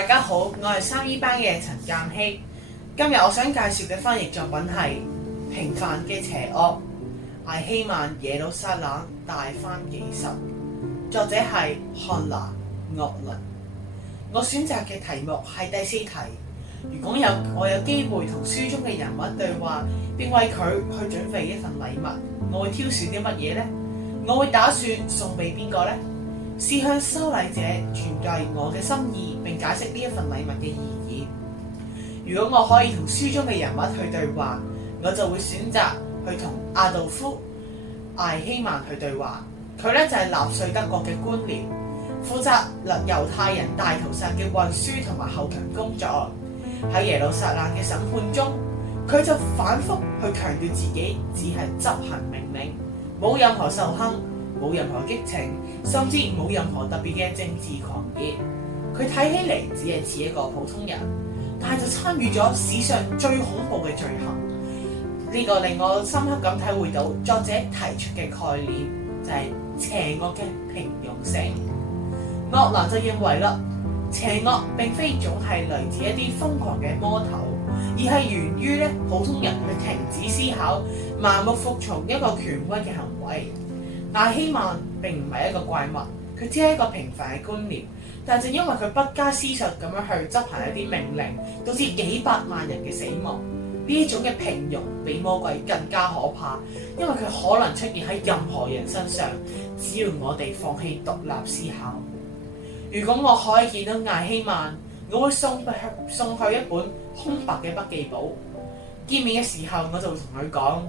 大家好，我係3E班嘅陳鑑希。今日我想介紹嘅翻譯作品係《平凡嘅邪惡》，艾希曼耶路撒冷大翻紀實，作者係漢娜·鄂倫。我選擇嘅題目係第4題。如果我有機會同書中嘅人物對話，並為佢去準備一份禮物，我會挑選啲乜嘢呢？我會打算送俾邊個呢？是向收禮者傳遞我嘅心意，並解釋呢一份禮物嘅意義。如果我可以同書中嘅人物去對話，我就會選擇去同阿道夫·艾希曼去對話。佢就係納粹德國嘅官僚，負責猶太人大屠殺嘅運輸同埋後勤工作。喺耶路撒冷嘅審判中，佢就反覆去強調自己只係執行命令，冇任何仇恨，冇任何激情，甚至冇任何特別嘅政治狂熱。佢睇起嚟只係似一個普通人，但係就參與咗史上最恐怖嘅罪行。呢個令我深刻咁體會到作者提出嘅概念，就係邪惡嘅平庸性。鄂蘭就認為啦，邪惡並非總係嚟自一啲瘋狂嘅魔頭，而係源於普通人去停止思考，盲目服從一個權威嘅行為。艾希曼並唔係一個怪物，佢只係一個平凡嘅官僚，但正因為佢不加思索咁樣去執行一啲命令，導致幾百萬人嘅死亡。呢一種嘅平庸比魔鬼更加可怕，因為佢可能出現喺任何人身上，只要我哋放棄獨立思考。如果我可以見到艾希曼，我會送佢一本空白嘅筆記簿。見面嘅時候，我就會同佢講：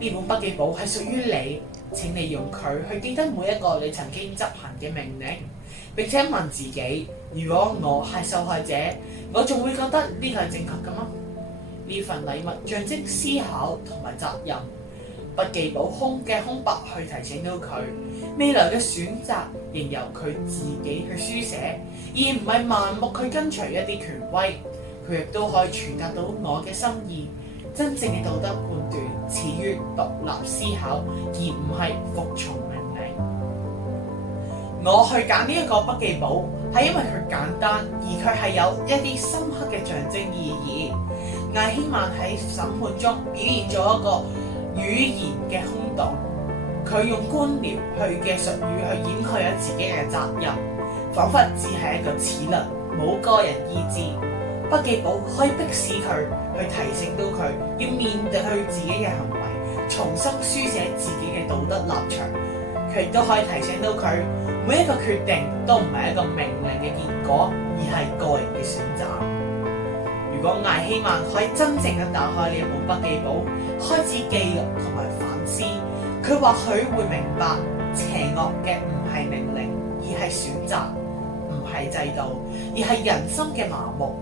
呢本筆記簿係屬於你，請你用佢去記得每一個你曾經執行嘅命令，並且問自己：如果我係受害者，我仲會覺得呢個係正確嘅嗎？呢份禮物象徵思考同埋責任。筆記簿空白去提醒到佢未來嘅選擇，仍由佢自己去書寫，而唔係盲目去跟隨一啲權威。佢亦都可以傳達到我嘅心意。真正嘅道德判斷始於獨立思考，而唔係服從命令。我去揀呢一個筆記簿，係因為佢簡單，而佢係有一啲深刻嘅象徵意義。艾希曼喺審判中表現咗一個語言嘅空洞，佢用官僚嘅術語去掩蓋咗自己嘅責任，彷彿只係一個齒輪，冇個人意志。筆記簿可以迫使佢去提醒到佢要面對自己嘅行為，重新書寫自己嘅道德立場。佢亦都可以提醒到佢每一個決定都唔係一個命令嘅結果，而係個人嘅選擇。如果艾希曼可以真正咁打開呢一本筆記簿，開始記錄同埋反思，佢或許會明白邪惡嘅唔係命令，而係選擇；唔係制度，而係人心嘅麻木。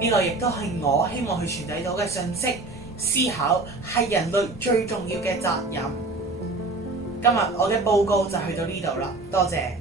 呢個亦都係我希望去傳遞到嘅信息。思考係人類最重要嘅責任。今日我嘅報告就去到呢度啦，多謝。